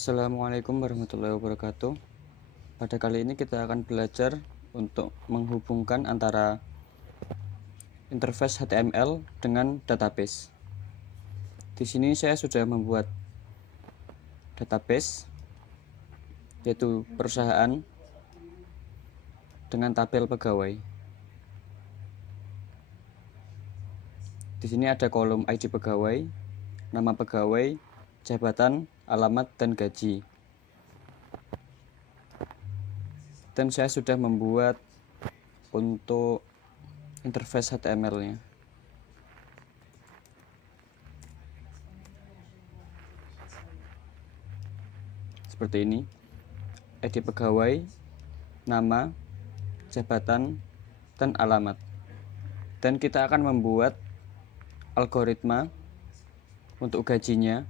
Assalamualaikum warahmatullahi wabarakatuh. Pada kali ini kita akan belajar untuk menghubungkan antara interface HTML dengan database. Di sini saya sudah membuat database, yaitu perusahaan dengan tabel pegawai. Di sini ada kolom ID pegawai, nama pegawai, jabatan, alamat, dan gaji. Dan saya sudah membuat untuk interface HTML-nya. Seperti ini. ID pegawai, nama, jabatan, dan alamat. Dan kita akan membuat algoritma untuk gajinya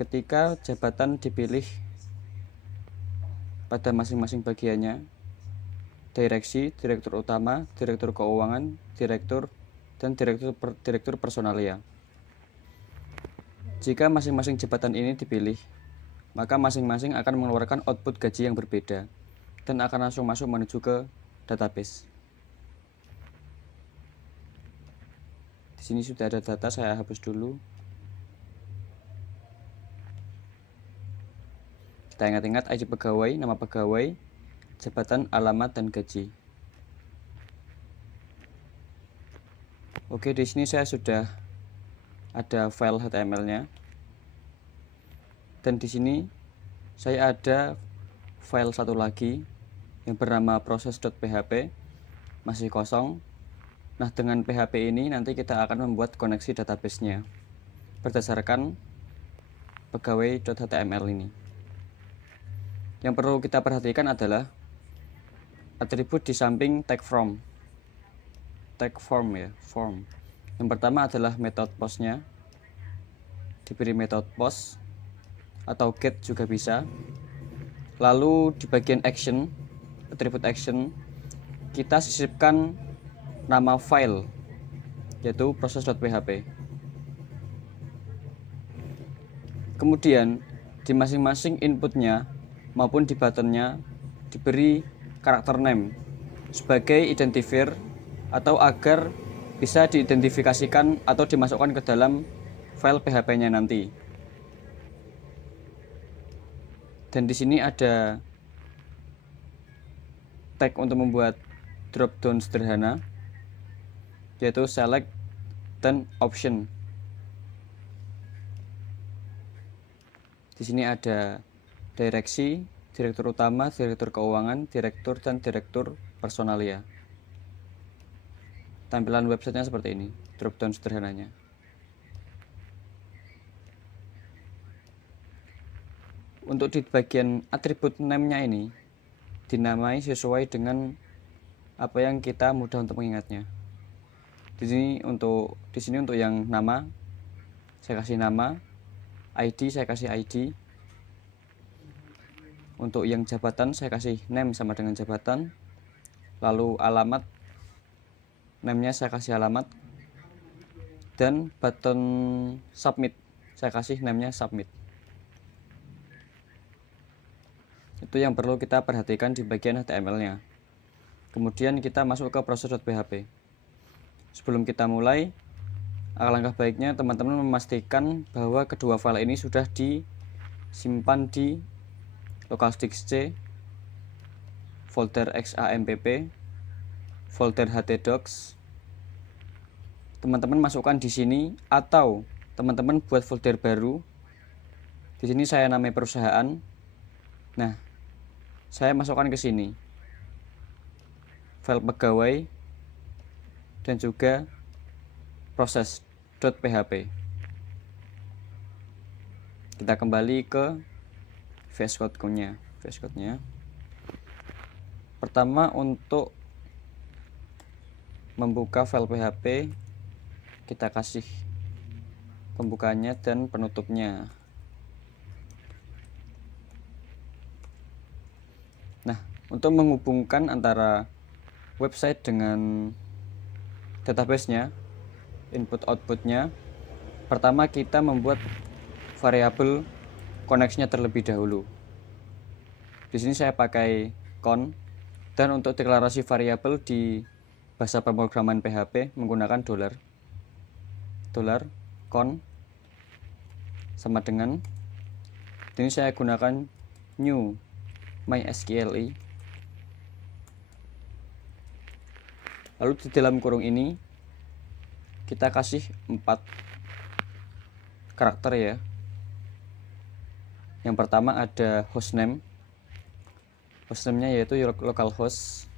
ketika jabatan dipilih pada masing-masing bagiannya: direksi, direktur utama, direktur keuangan, direktur, dan direktur personalia. Jika masing-masing jabatan ini dipilih, maka masing-masing akan mengeluarkan output gaji yang berbeda dan akan langsung masuk menuju ke database. Di sini sudah ada data, saya hapus dulu. Kita ingat-ingat ID pegawai, nama pegawai, jabatan, alamat, dan gaji. Oke, di sini saya sudah ada file HTML-nya. Dan di sini saya ada file satu lagi yang bernama proses.php, masih kosong. Nah, dengan PHP ini nanti kita akan membuat koneksi database-nya berdasarkan pegawai.html ini. Yang perlu kita perhatikan adalah atribut di samping tag form ya, form. Yang pertama adalah method post-nya, diberi method post atau get juga bisa. Lalu di bagian action, atribut action, kita sisipkan nama file, yaitu proses.php. Kemudian di masing-masing inputnya maupun di buttonnya diberi karakter name sebagai identifier atau agar bisa diidentifikasikan atau dimasukkan ke dalam file PHP-nya nanti. Dan di sini ada tag untuk membuat drop down sederhana, yaitu select dan option. Di sini ada direksi, direktur utama, direktur keuangan, direktur, dan direktur personalia. Tampilan websitenya seperti ini, drop down sederhananya. Untuk di bagian atribut name-nya ini dinamai sesuai dengan apa yang kita mudah untuk mengingatnya. Di sini untuk yang nama saya kasih nama, ID saya kasih ID. Untuk yang jabatan saya kasih name sama dengan jabatan. Lalu alamat, name-nya saya kasih alamat. Dan button submit saya kasih name-nya submit. Itu yang perlu kita perhatikan di bagian HTML-nya. Kemudian kita masuk ke proses.php. Sebelum kita mulai, alangkah baiknya teman-teman memastikan bahwa kedua file ini sudah disimpan di local disk C, folder XAMPP, folder htdocs. Teman-teman masukkan di sini atau teman-teman buat folder baru. Di sini saya namai perusahaan. Nah, saya masukkan ke sini file pegawai dan juga proses.php. Kita kembali ke VS Code-nya. Pertama, untuk membuka file PHP, kita kasih pembukanya dan penutupnya. Nah, untuk menghubungkan antara website dengan database-nya, input output-nya, pertama kita membuat variabel koneksinya terlebih dahulu. Di sini saya pakai con, dan untuk deklarasi variabel di bahasa pemrograman PHP menggunakan dolar con sama dengan, ini saya gunakan new mysqli. Lalu di dalam kurung ini kita kasih 4 karakter ya. Yang pertama ada hostname. Hostname-nya yaitu localhost.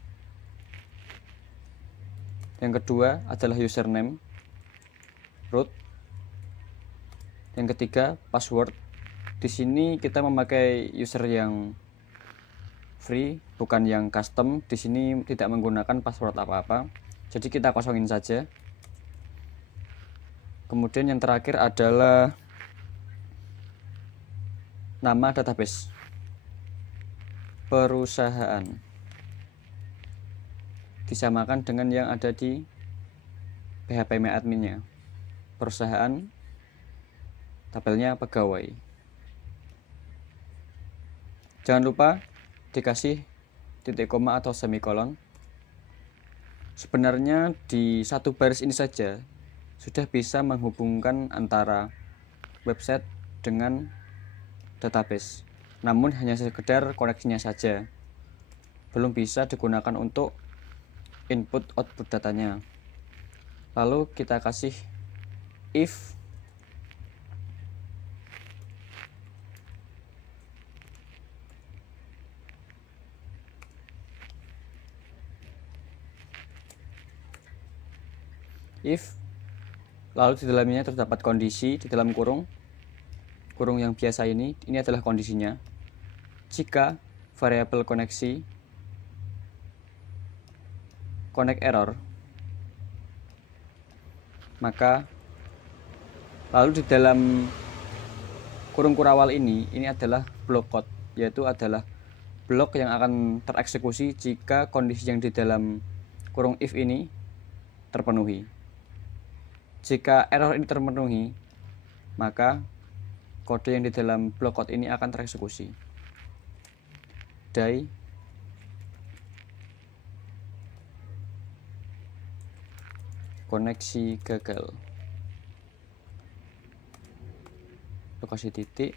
Yang kedua adalah username, root. Yang ketiga password. Di sini kita memakai user yang free, bukan yang custom. Di sini tidak menggunakan password apa-apa, jadi kita kosongin saja. Kemudian yang terakhir adalah nama database perusahaan, disamakan dengan yang ada di phpMyAdmin-nya. Perusahaan, tabelnya pegawai. Jangan lupa dikasih titik koma atau semikolon. Sebenarnya di satu baris ini saja sudah bisa menghubungkan antara website dengan database, namun hanya sekedar koneksinya saja, belum bisa digunakan untuk input output datanya. Lalu kita kasih if lalu di dalamnya terdapat kondisi di dalam kurung yang biasa ini adalah kondisinya. Jika variabel koneksi connect error, maka lalu di dalam kurung kurawal ini adalah blok code, yaitu adalah blok yang akan tereksekusi jika kondisi yang di dalam kurung if ini terpenuhi. Jika error ini terpenuhi, maka kode yang di dalam blok code ini akan tereksekusi. Die koneksi gagal. Lokasi titik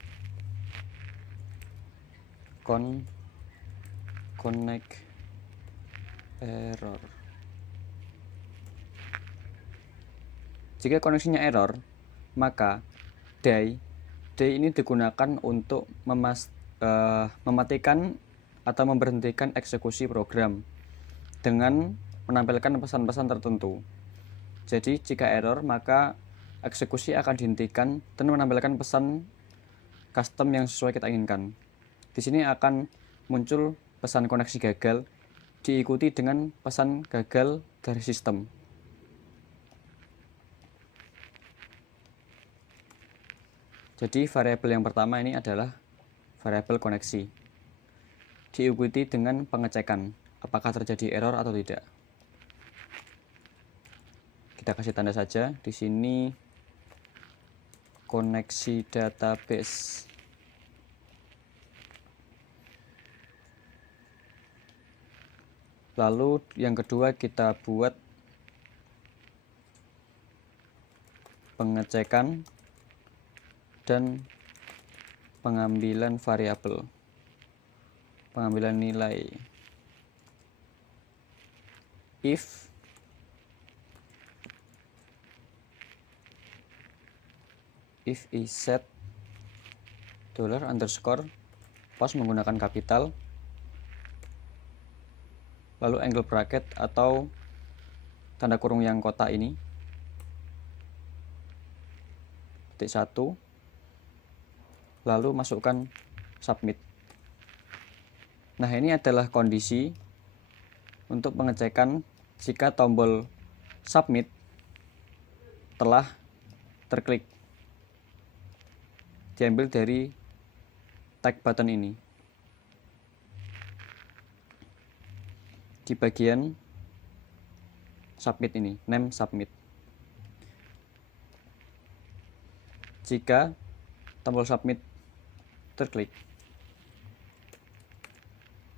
connect error. Jika koneksinya error, maka die ini digunakan untuk mematikan atau memberhentikan eksekusi program dengan menampilkan pesan-pesan tertentu. Jadi jika error, maka eksekusi akan dihentikan dan menampilkan pesan custom yang sesuai kita inginkan. Di sini akan muncul pesan koneksi gagal diikuti dengan pesan gagal dari sistem. Jadi variabel yang pertama ini adalah variabel koneksi, diikuti dengan pengecekan apakah terjadi error atau tidak. Kita kasih tanda saja di sini koneksi database. Lalu yang kedua kita buat pengecekan dan pengambilan variabel, pengambilan nilai. If is set $_ post menggunakan kapital, lalu angle bracket atau tanda kurung yang kotak ini, titik 1, lalu masukkan submit. Nah, ini adalah kondisi untuk pengecekan jika tombol submit telah terklik, diambil dari tag button ini di bagian submit ini, name submit. Jika tombol submit terklik,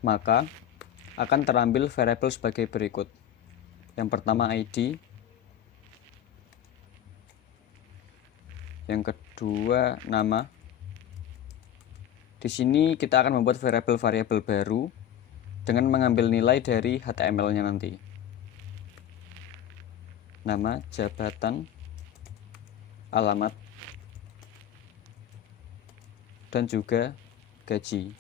maka akan terambil variabel sebagai berikut. Yang pertama ID, yang kedua nama. Di sini kita akan membuat variabel-variabel baru dengan mengambil nilai dari HTML-nya nanti. Nama, jabatan, alamat, dan juga gaji.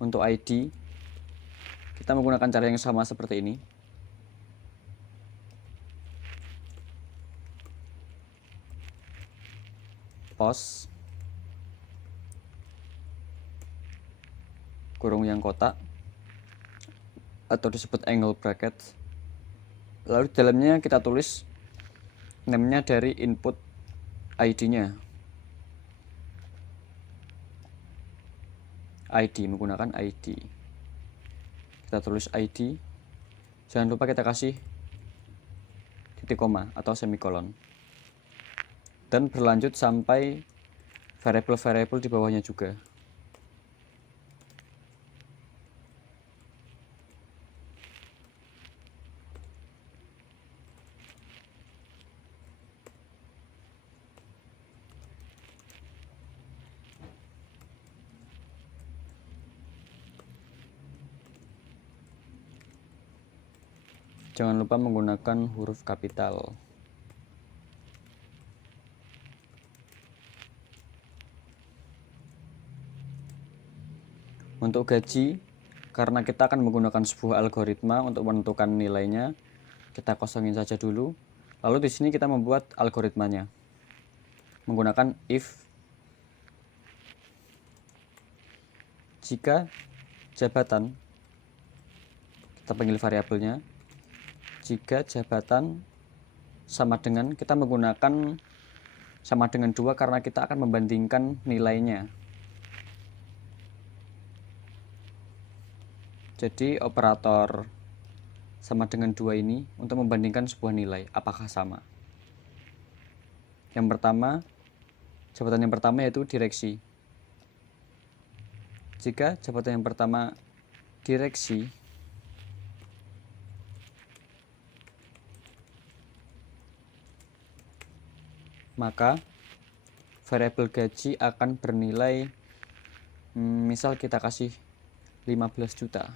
Untuk ID, kita menggunakan cara yang sama seperti ini. Post, kurung yang kotak, atau disebut angle bracket. Lalu di dalamnya kita tulis name-nya dari input ID-nya. ID, menggunakan ID. Kita tulis ID. Jangan lupa kita kasih titik koma atau semikolon. Dan berlanjut sampai variabel-variabel di bawahnya juga. Jangan lupa menggunakan huruf kapital. Untuk gaji, karena kita akan menggunakan sebuah algoritma untuk menentukan nilainya, kita kosongin saja dulu. Lalu di sini kita membuat algoritmanya menggunakan if jika jabatan, kita panggil variabelnya, jika jabatan sama dengan, kita menggunakan sama dengan 2 karena kita akan membandingkan nilainya. Jadi operator sama dengan 2 ini untuk membandingkan sebuah nilai apakah sama. Yang pertama, jabatan yang pertama yaitu direksi. Jika jabatan yang pertama direksi, maka variabel gaji akan bernilai misal kita kasih 15 juta.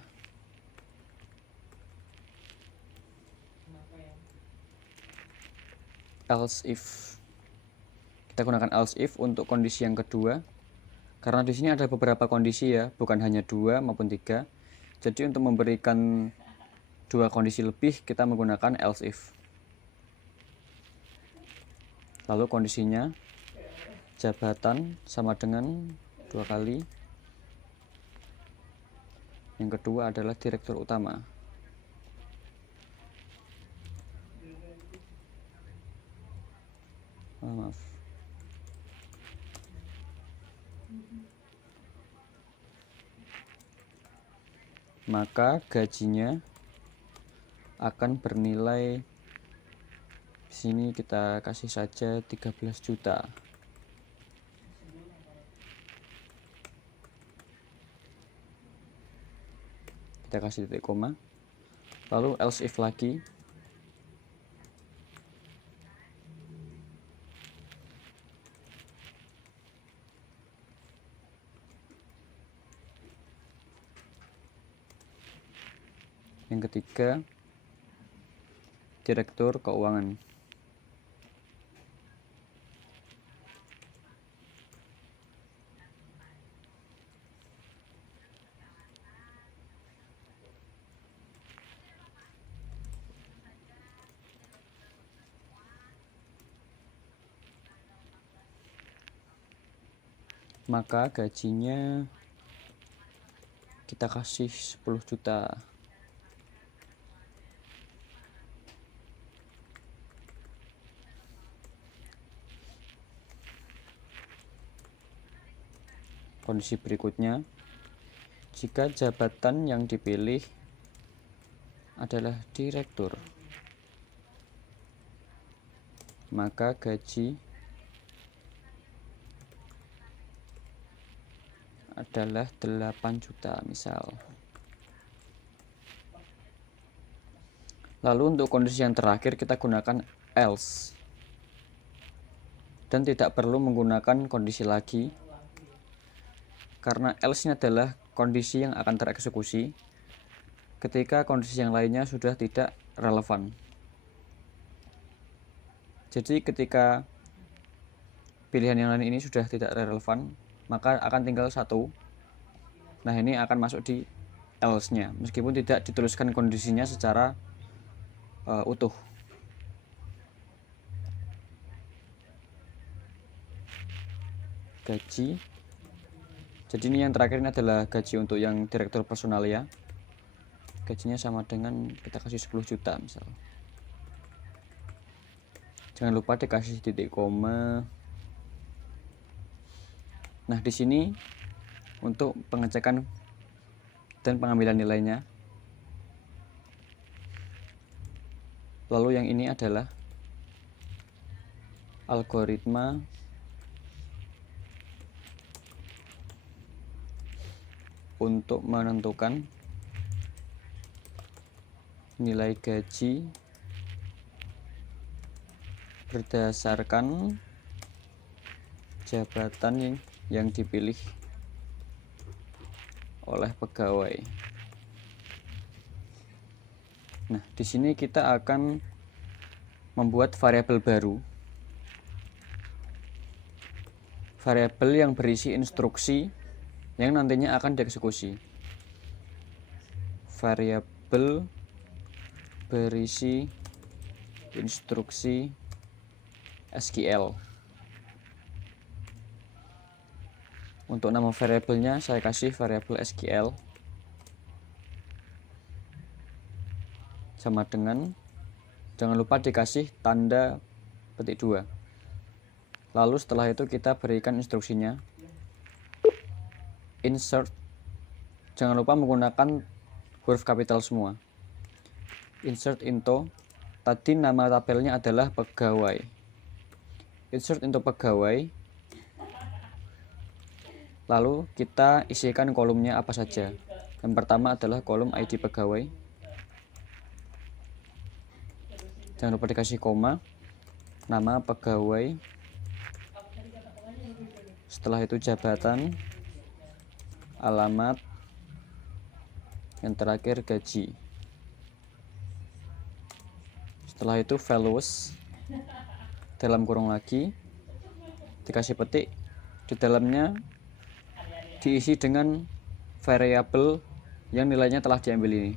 Else if, kita gunakan else if untuk kondisi yang kedua, karena di sini ada beberapa kondisi ya, bukan hanya 2 maupun 3. Jadi untuk memberikan 2 kondisi lebih kita menggunakan else if. Lalu kondisinya jabatan sama dengan 2 kali. Yang kedua adalah direktur utama. Maaf. Maka gajinya akan bernilai, di sini kita kasih saja 13 juta. Kita kasih titik koma. Lalu else if lagi. Yang ketiga, direktur keuangan. Maka gajinya kita kasih 10 juta. Kondisi berikutnya, jika jabatan yang dipilih adalah direktur, maka gaji adalah 8 juta misal. Lalu untuk kondisi yang terakhir kita gunakan else. Dan tidak perlu menggunakan kondisi lagi, karena else ini adalah kondisi yang akan tereksekusi ketika kondisi yang lainnya sudah tidak relevan. Jadi ketika pilihan yang lain ini sudah tidak relevan, maka akan tinggal satu. Nah, ini akan masuk di else-nya, meskipun tidak dituliskan kondisinya secara utuh. Gaji. Jadi ini yang terakhir ini adalah gaji untuk yang direktur personal ya. Gajinya sama dengan kita kasih 10 juta misal. Jangan lupa dikasih titik koma. Nah, di sini untuk pengecekan dan pengambilan nilainya. Lalu yang ini adalah algoritma untuk menentukan nilai gaji berdasarkan jabatan yang dipilih oleh pegawai. Nah, di sini kita akan membuat variabel baru. Variabel yang berisi instruksi yang nantinya akan dieksekusi. Variabel berisi instruksi SQL. Untuk nama variabelnya saya kasih variabel SQL sama dengan, jangan lupa dikasih tanda petik 2. Lalu setelah itu kita berikan instruksinya. Insert, jangan lupa menggunakan huruf kapital semua. Insert into, tadi nama tabelnya adalah pegawai. Insert into pegawai. Lalu kita isikan kolomnya apa saja. Yang pertama adalah kolom ID pegawai. Jangan lupa dikasih koma. Nama pegawai. Setelah itu jabatan. Alamat. Yang terakhir gaji. Setelah itu values. Dalam kurung lagi. Dikasih petik. Di dalamnya diisi dengan variabel yang nilainya telah diambil ini.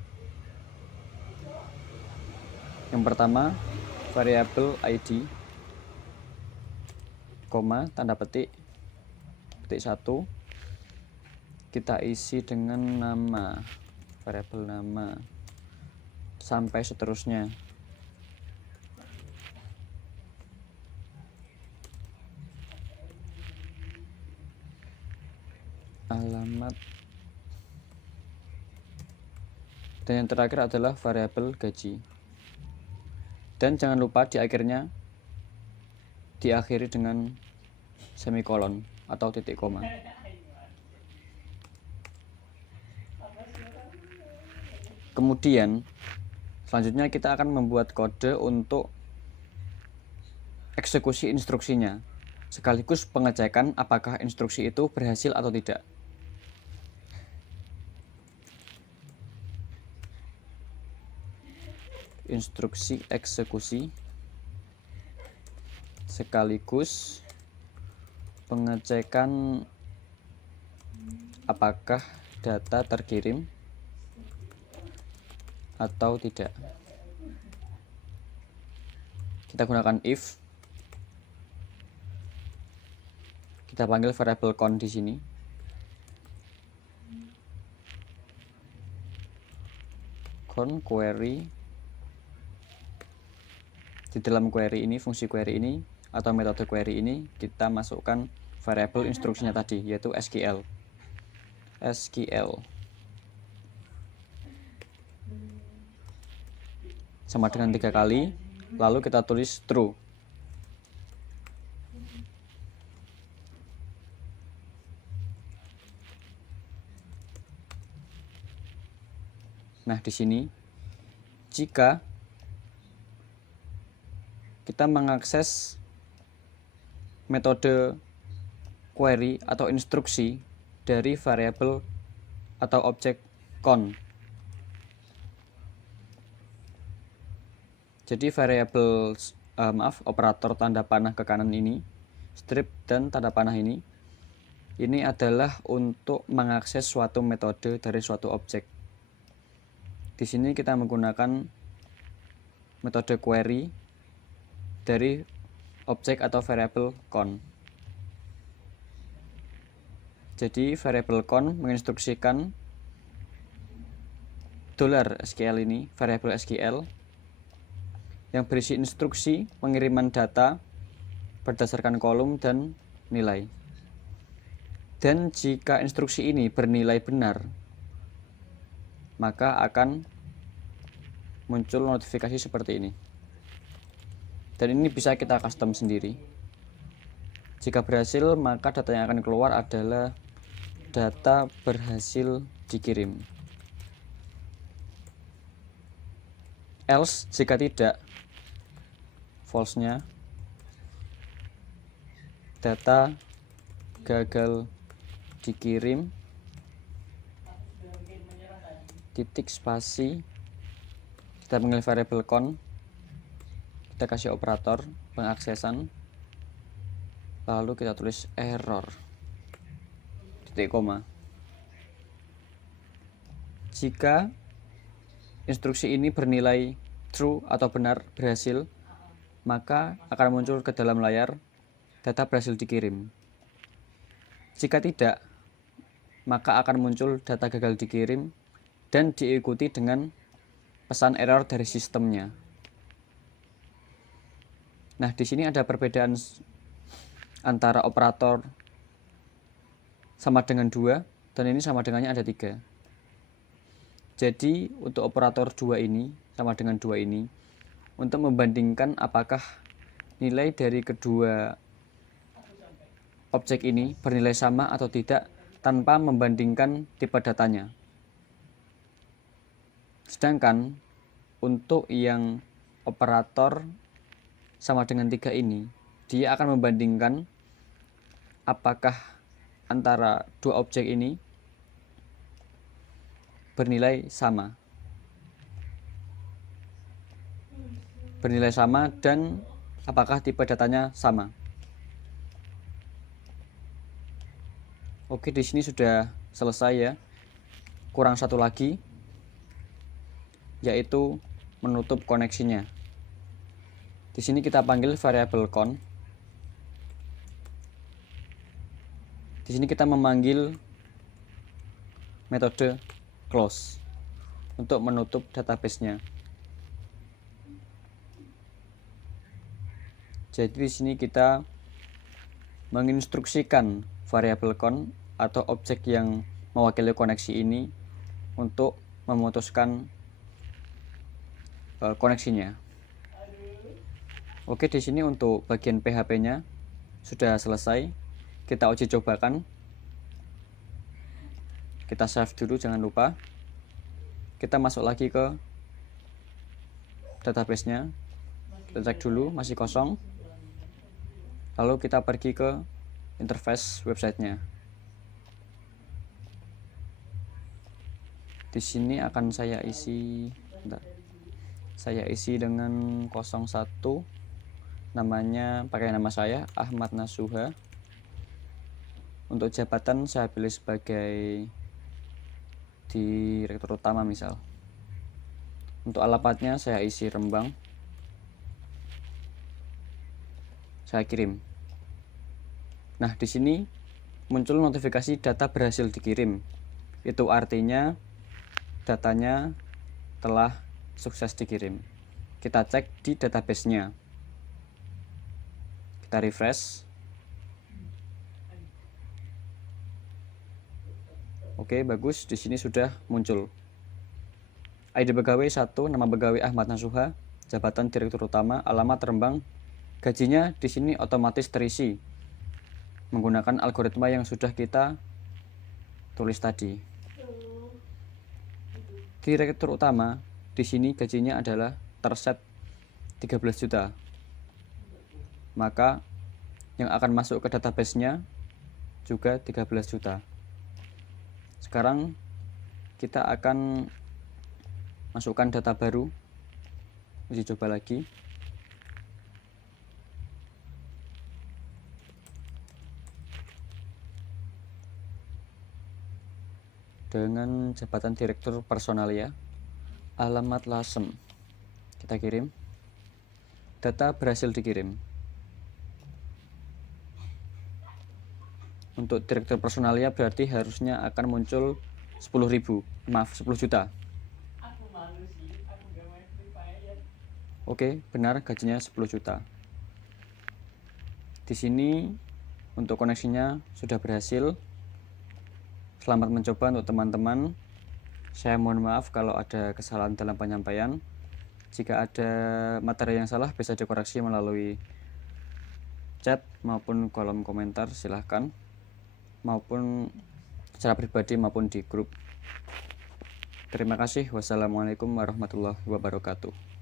Yang pertama, variabel ID, koma, tanda petik, petik 1, kita isi dengan nama, variabel nama, sampai seterusnya. Alamat, dan yang terakhir adalah variabel gaji. Dan jangan lupa di akhirnya diakhiri dengan semikolon atau titik koma. Kemudian selanjutnya kita akan membuat kode untuk eksekusi instruksinya, sekaligus pengecekan apakah instruksi itu berhasil atau tidak. Instruksi eksekusi sekaligus pengecekan apakah data terkirim atau tidak. Kita gunakan if. Kita panggil variabel count di sini. Count query. Di dalam query ini, fungsi query ini atau metode query ini kita masukkan variabel instruksinya tadi, yaitu SQL. SQL sama dengan 3 kali, lalu kita tulis true. Nah, di sini jika kita mengakses metode query atau instruksi dari variabel atau objek count. Jadi variabel operator tanda panah ke kanan ini, strip dan tanda panah ini adalah untuk mengakses suatu metode dari suatu objek. Di sini kita menggunakan metode query dari objek atau variabel count. Jadi variabel count menginstruksikan $SQL ini, variabel SQL yang berisi instruksi pengiriman data berdasarkan kolom dan nilai. Dan jika instruksi ini bernilai benar, maka akan muncul notifikasi seperti ini. Dan ini bisa kita custom sendiri. Jika berhasil, maka data yang akan keluar adalah data berhasil dikirim. Else, jika tidak, false-nya data gagal dikirim, titik spasi, kita panggil variable count, kita kasih operator pengaksesan, lalu kita tulis error, titik koma. Jika instruksi ini bernilai true atau benar, berhasil, maka akan muncul ke dalam layar data berhasil dikirim. Jika tidak, maka akan muncul data gagal dikirim dan diikuti dengan pesan error dari sistemnya. Nah, di sini ada perbedaan antara operator sama dengan 2 dan ini sama dengannya ada 3. Jadi untuk operator 2 ini sama dengan 2 ini, untuk membandingkan apakah nilai dari kedua objek ini bernilai sama atau tidak tanpa membandingkan tipe datanya. Sedangkan untuk yang operator sama dengan 3 ini, dia akan membandingkan apakah antara dua objek ini bernilai sama dan apakah tipe datanya sama. Oke, di sini sudah selesai ya. Kurang satu lagi, yaitu menutup koneksinya. Di sini kita panggil variable count. Di sini kita memanggil metode close untuk menutup database-nya. Jadi di sini kita menginstruksikan variable count atau objek yang mewakili koneksi ini untuk memutuskan koneksinya. Oke, di sini untuk bagian PHP-nya sudah selesai. Kita uji cobakan. Kita save dulu, jangan lupa. Kita masuk lagi ke database-nya. Kita cek dulu, masih kosong. Lalu kita pergi ke interface websitenya. Di sini akan saya isi, dengan 01. Namanya pakai nama saya Ahmad Nasuha. Untuk jabatan saya pilih sebagai direktur utama misal. Untuk alamatnya saya isi Rembang. Saya kirim. Nah, di sini muncul notifikasi data berhasil dikirim. Itu artinya datanya telah sukses dikirim. Kita cek di database-nya. Kita refresh. Oke, bagus. Di sini sudah muncul. ID pegawai 1, nama pegawai Ahmad Nasuha, jabatan direktur utama, alamat Rembang. Gajinya di sini otomatis terisi menggunakan algoritma yang sudah kita tulis tadi. Direktur utama di sini gajinya adalah terset 13 juta. Maka yang akan masuk ke database-nya juga 13 juta. Sekarang kita akan masukkan data baru. Uji coba lagi. Dengan jabatan direktur personalia, alamat Lasem. Kita kirim. Data berhasil dikirim. Untuk direktur personalia berarti harusnya akan muncul 10 juta. Oke, benar gajinya 10 juta. Di sini untuk koneksinya sudah berhasil. Selamat mencoba untuk teman-teman. Saya mohon maaf kalau ada kesalahan dalam penyampaian. Jika ada materi yang salah bisa dikoreksi melalui chat maupun kolom komentar, silahkan, maupun secara pribadi maupun di grup. Terima kasih. Wassalamualaikum warahmatullahi wabarakatuh.